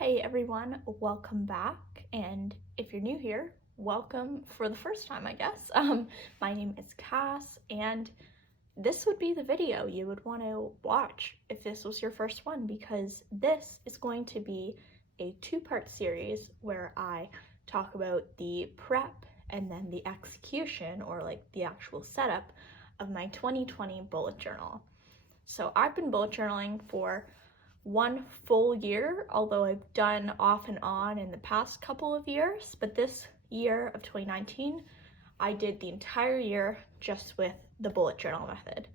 Hey everyone, welcome back, and if you're new here, welcome for the first time, I guess. My name is Cass, and this would be the video you would want to watch if this was your first one, because this is going to be a two-part series where I talk about the prep and then the execution, or like the actual setup of my 2020 bullet journal. So I've been bullet journaling for one full year, although I've done off and on in the past couple of years, but this year of 2019, I did the entire year just with the bullet journal method.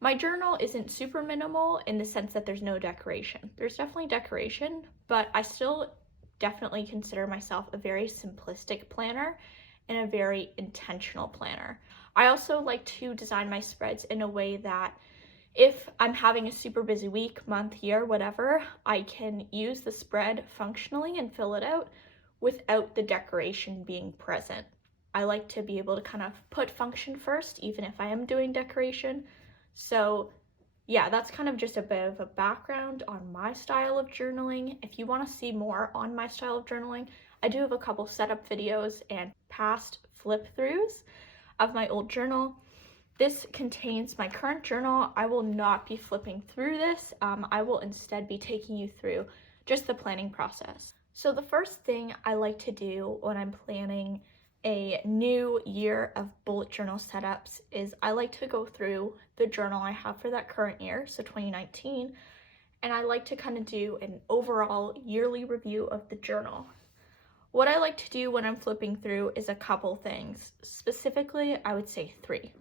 My journal isn't super minimal in the sense that there's no decoration. There's definitely decoration, but I still definitely consider myself a very simplistic planner and a very intentional planner. I also like to design my spreads in a way that if I'm having a super busy week, month, year, whatever, I can use the spread functionally and fill it out without the decoration being present. I like to be able to kind of put function first, even if I am doing decoration. So yeah, that's kind of just a bit of a background on my style of journaling. If you want to see more on my style of journaling, I do have a couple setup videos and past flip throughs of my old journal. This contains my current journal. I will not be flipping through this. I will instead be taking you through just the planning process. So the first thing I like to do when I'm planning a new year of bullet journal setups is I like to go through the journal I have for that current year, so 2019, and I like to kind of do an overall yearly review of the journal. What I like to do when I'm flipping through is a couple things. Specifically, I would say three.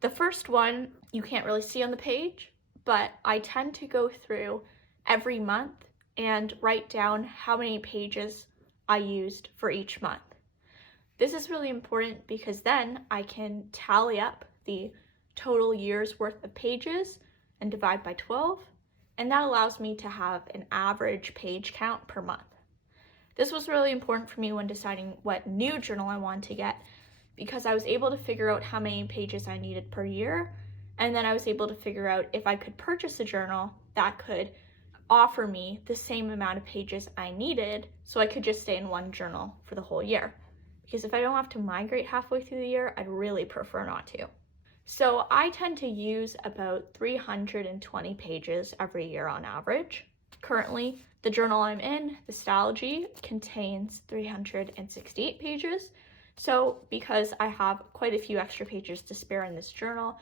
The first one you can't really see on the page, but I tend to go through every month and write down how many pages I used for each month. This is really important because then I can tally up the total year's worth of pages and divide by 12, and that allows me to have an average page count per month. This was really important for me when deciding what new journal I wanted to get, because I was able to figure out how many pages I needed per year, and then I was able to figure out if I could purchase a journal that could offer me the same amount of pages I needed, so I could just stay in one journal for the whole year. Because if I don't have to migrate halfway through the year, I'd really prefer not to. So I tend to use about 320 pages every year on average. Currently, the journal I'm in, the stalogy, contains 368 pages. So because I have quite a few extra pages to spare in this journal,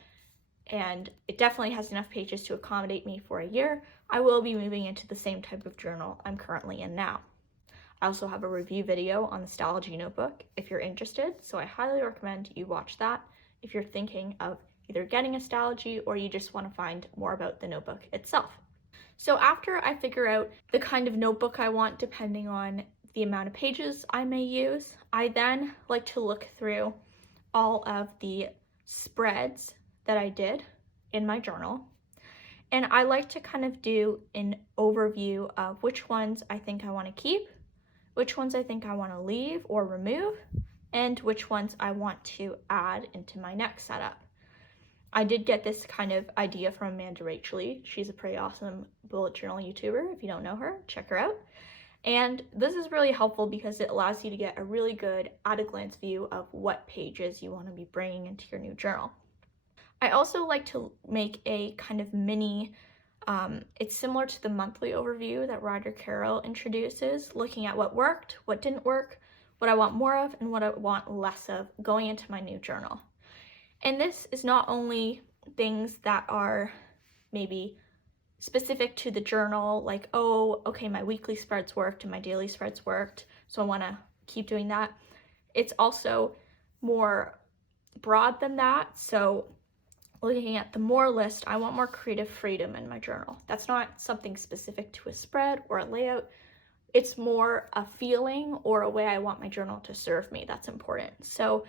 and it definitely has enough pages to accommodate me for a year, I will be moving into the same type of journal I'm currently in now. I also have a review video on the stalogy notebook if you're interested, so I highly recommend you watch that if you're thinking of either getting a stalogy or you just want to find more about the notebook itself. So after I figure out the kind of notebook I want depending on the amount of pages I may use, I then like to look through all of the spreads that I did in my journal. And I like to kind of do an overview of which ones I think I want to keep, which ones I think I want to leave or remove, and which ones I want to add into my next setup. I did get this kind of idea from Amanda Rachley. She's a pretty awesome bullet journal YouTuber. If you don't know her, check her out. And this is really helpful because it allows you to get a really good at-a-glance view of what pages you want to be bringing into your new journal. I also like to make a kind of mini, it's similar to the monthly overview that Ryder Carroll introduces, looking at what worked, what didn't work, what I want more of, and what I want less of going into my new journal. And this is not only things that are maybe specific to the journal, like, oh, okay, my weekly spreads worked and my daily spreads worked, so I want to keep doing that. It's also more broad than that. So looking at the more list, I want more creative freedom in my journal. That's not something specific to a spread or a layout. It's more a feeling or a way I want my journal to serve me. That's important. So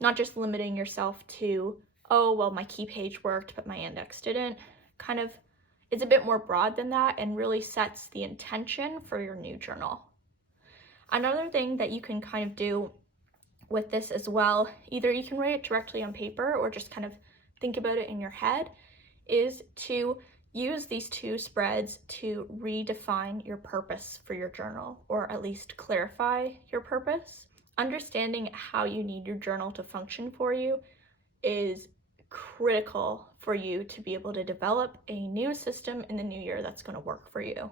not just limiting yourself to, oh, well, my key page worked, but my index didn't. Kind of, it's a bit more broad than that and really sets the intention for your new journal. Another thing that you can kind of do with this as well, either you can write it directly on paper or just kind of think about it in your head, is to use these two spreads to redefine your purpose for your journal, or at least clarify your purpose. Understanding how you need your journal to function for you is critical for you to be able to develop a new system in the new year that's going to work for you.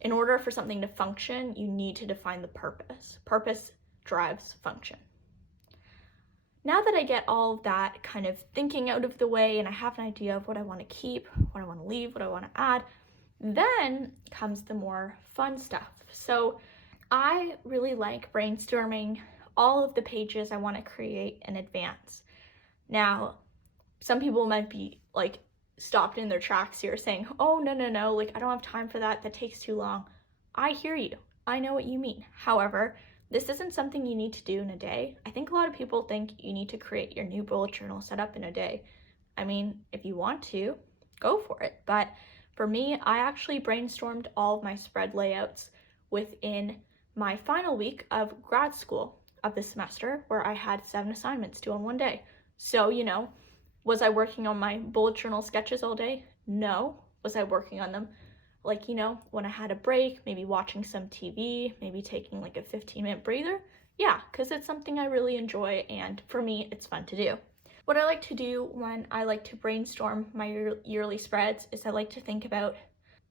In order for something to function, you need to define the purpose. Purpose drives function. Now that I get all of that kind of thinking out of the way and I have an idea of what I want to keep, what I want to leave, what I want to add, then comes the more fun stuff. So I really like brainstorming all of the pages I want to create in advance. Now, some people might be like stopped in their tracks here saying, oh, no, like I don't have time for that. That takes too long. I hear you. I know what you mean. However, this isn't something you need to do in a day. I think a lot of people think you need to create your new bullet journal setup in a day. I mean, if you want to, go for it. But for me, I actually brainstormed all of my spread layouts within my final week of grad school of the semester, where I had 7 assignments due on one day. So, was I working on my bullet journal sketches all day? No. Was I working on them like, when I had a break, maybe watching some TV, maybe taking like a 15-minute breather? Yeah, because it's something I really enjoy, and for me, it's fun to do. What I like to do when I like to brainstorm my yearly spreads is I like to think about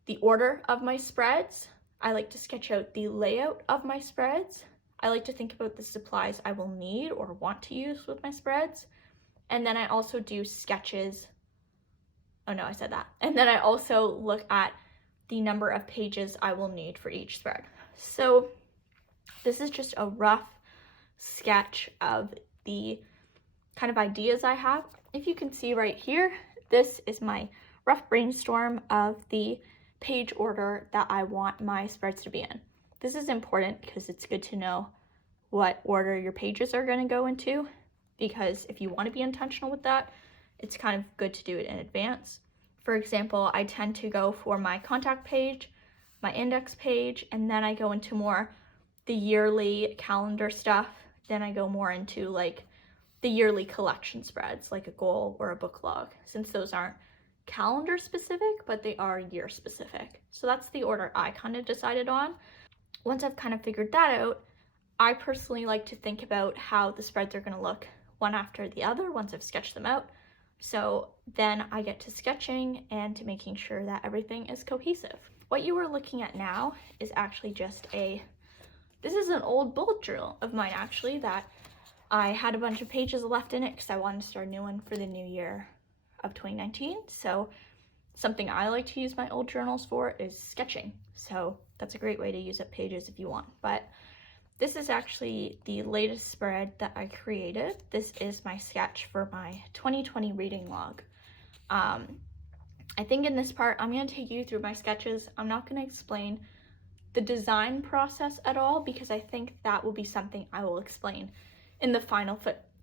the order of my spreads. I like to sketch out the layout of my spreads. I like to think about the supplies I will need or want to use with my spreads. And then I also do sketches. Oh no, I said that. And then I also look at the number of pages I will need for each spread. So this is just a rough sketch of the kind of ideas I have. If you can see right here, this is my rough brainstorm of the page order that I want my spreads to be in. This is important because it's good to know what order your pages are going to go into, because if you want to be intentional with that, it's kind of good to do it in advance. For example, I tend to go for my contact page, my index page, and then I go into more the yearly calendar stuff. Then I go more into like the yearly collection spreads, like a goal or a book log, since those aren't calendar specific, but they are year specific. So that's the order I kind of decided on. Once I've kind of figured that out, I personally like to think about how the spreads are going to look one after the other once I've sketched them out. So then I get to sketching and to making sure that everything is cohesive. What you are looking at now is actually just this is an old bullet journal of mine actually, that I had a bunch of pages left in it because I wanted to start a new one for the new year of 2019. So something I like to use my old journals for is sketching. So that's a great way to use up pages if you want. But this is actually the latest spread that I created. This is my sketch for my 2020 reading log. I think in this part, I'm going to take you through my sketches. I'm not going to explain the design process at all, because I think that will be something I will explain in the final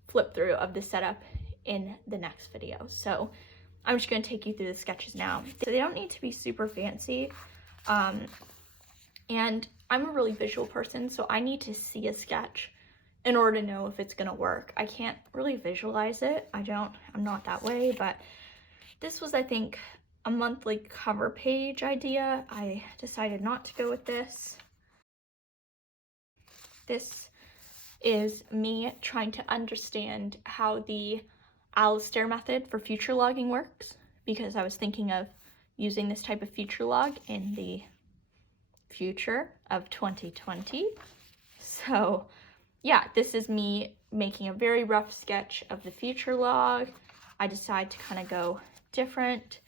flip through of the setup in the next video. So I'm just going to take you through the sketches now. So they don't need to be super fancy. And I'm a really visual person, so I need to see a sketch in order to know if it's gonna work. I can't really visualize it. I'm not that way, but this was, I think, a monthly cover page idea. I decided not to go with this. This is me trying to understand how the Alistair method for future logging works, because I was thinking of using this type of future log in the future of 2020. So yeah, this is me making a very rough sketch of the future log. I decide to kind of go different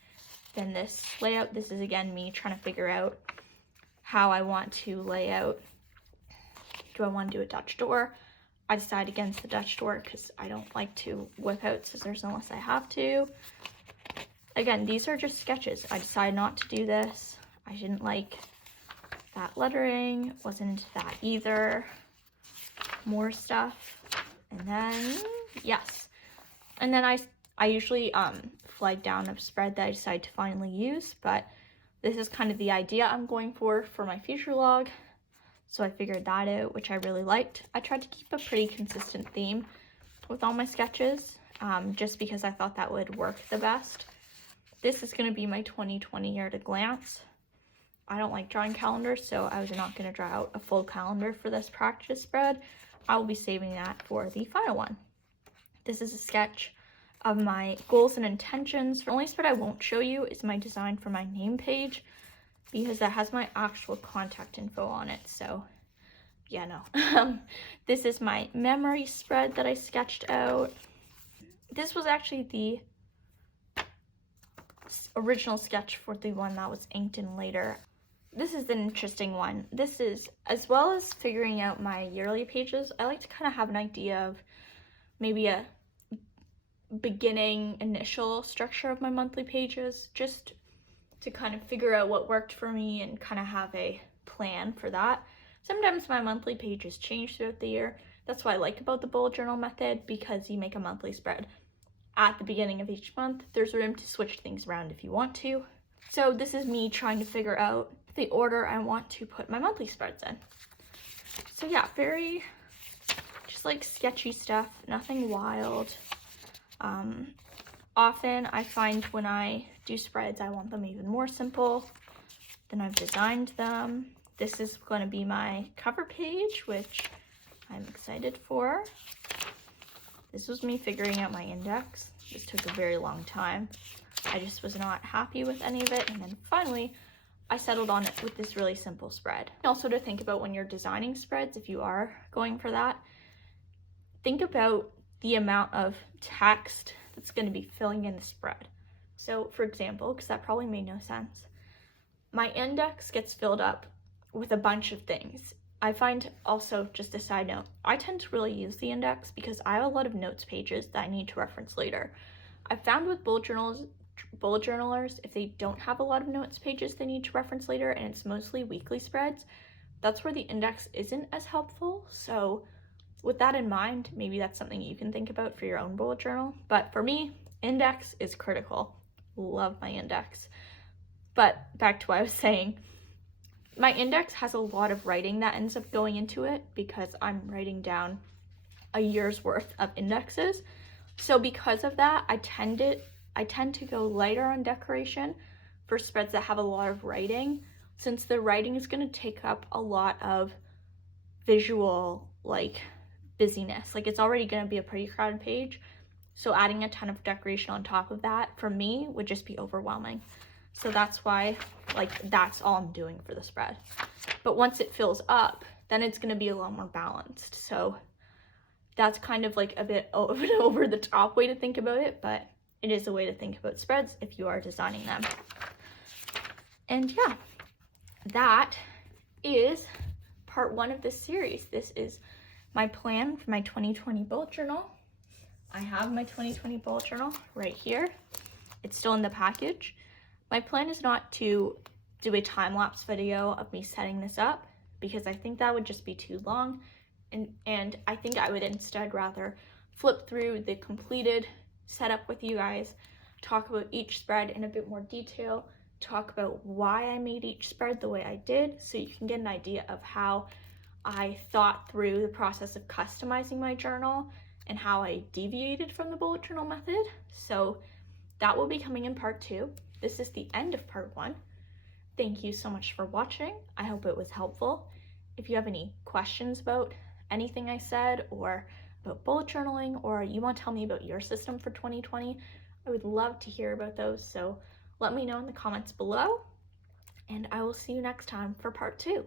than this layout. This is again me trying to figure out how I want to lay out. Do I want to do a Dutch door? I decide against the Dutch door because I don't like to whip out scissors unless I have to. Again, these are just sketches. I decided not to do this. I didn't like that lettering, wasn't into that either. More stuff. And then, yes. And then I usually flag down a spread that I decide to finally use, but this is kind of the idea I'm going for my future log. So I figured that out, which I really liked. I tried to keep a pretty consistent theme with all my sketches, just because I thought that would work the best. this is going to be my 2020 year at a glance. I don't like drawing calendars, so I was not going to draw out a full calendar for this practice spread. I will be saving that for the final one. This is a sketch of my goals and intentions. The only spread I won't show you is my design for my name page, because that has my actual contact info on it. So yeah, no. This is my memory spread that I sketched out. This was actually the original sketch for the one that was inked in later. This is an interesting one. This is, as well as figuring out my yearly pages, I like to kind of have an idea of maybe a beginning initial structure of my monthly pages, just to kind of figure out what worked for me and kind of have a plan for that. Sometimes my monthly pages change throughout the year. That's what I like about the bullet journal method, because you make a monthly spread at the beginning of each month. There's room to switch things around if you want to. So this is me trying to figure out the order I want to put my monthly spreads in. So yeah, very just like sketchy stuff, nothing wild. Often I find when I do spreads, I want them even more simple than I've designed them. This is going to be my cover page, which I'm excited for. This was me figuring out my index. This took a very long time. I just was not happy with any of it, and then finally I settled on it with this really simple spread. Also, to think about when you're designing spreads, if you are going for that, think about the amount of text that's going to be filling in the spread. So for example, because that probably made no sense, my index gets filled up with a bunch of things. I find also, just a side note, I tend to really use the index because I have a lot of notes pages that I need to reference later. I've found with bullet journalers, if they don't have a lot of notes pages they need to reference later, and it's mostly weekly spreads, that's where the index isn't as helpful. So with that in mind, maybe that's something you can think about for your own bullet journal. But for me, index is critical. Love my index. But back to what I was saying, my index has a lot of writing that ends up going into it because I'm writing down a year's worth of indexes. So because of that, I tend to go lighter on decoration for spreads that have a lot of writing, since the writing is going to take up a lot of visual busyness. It's already going to be a pretty crowded page, so adding a ton of decoration on top of that for me would just be overwhelming. So that's why that's all I'm doing for the spread. But once it fills up, then it's going to be a lot more balanced. So that's kind of a bit of an over the top way to think about it, but it is a way to think about spreads if you are designing them. And yeah, that is part 1 of this series. This is my plan for my 2020 bullet journal. I have my 2020 bullet journal right here. It's still in the package. My plan is not to do a time-lapse video of me setting this up, because I think that would just be too long, and I think I would instead rather flip through the completed setup with you guys, talk about each spread in a bit more detail, talk about why I made each spread the way I did, so you can get an idea of how I thought through the process of customizing my journal and how I deviated from the bullet journal method. So that will be coming in part 2. This is the end of part 1. Thank you so much for watching. I hope it was helpful. If you have any questions about anything I said, or about bullet journaling, or you want to tell me about your system for 2020, I would love to hear about those. So let me know in the comments below, and I will see you next time for part 2.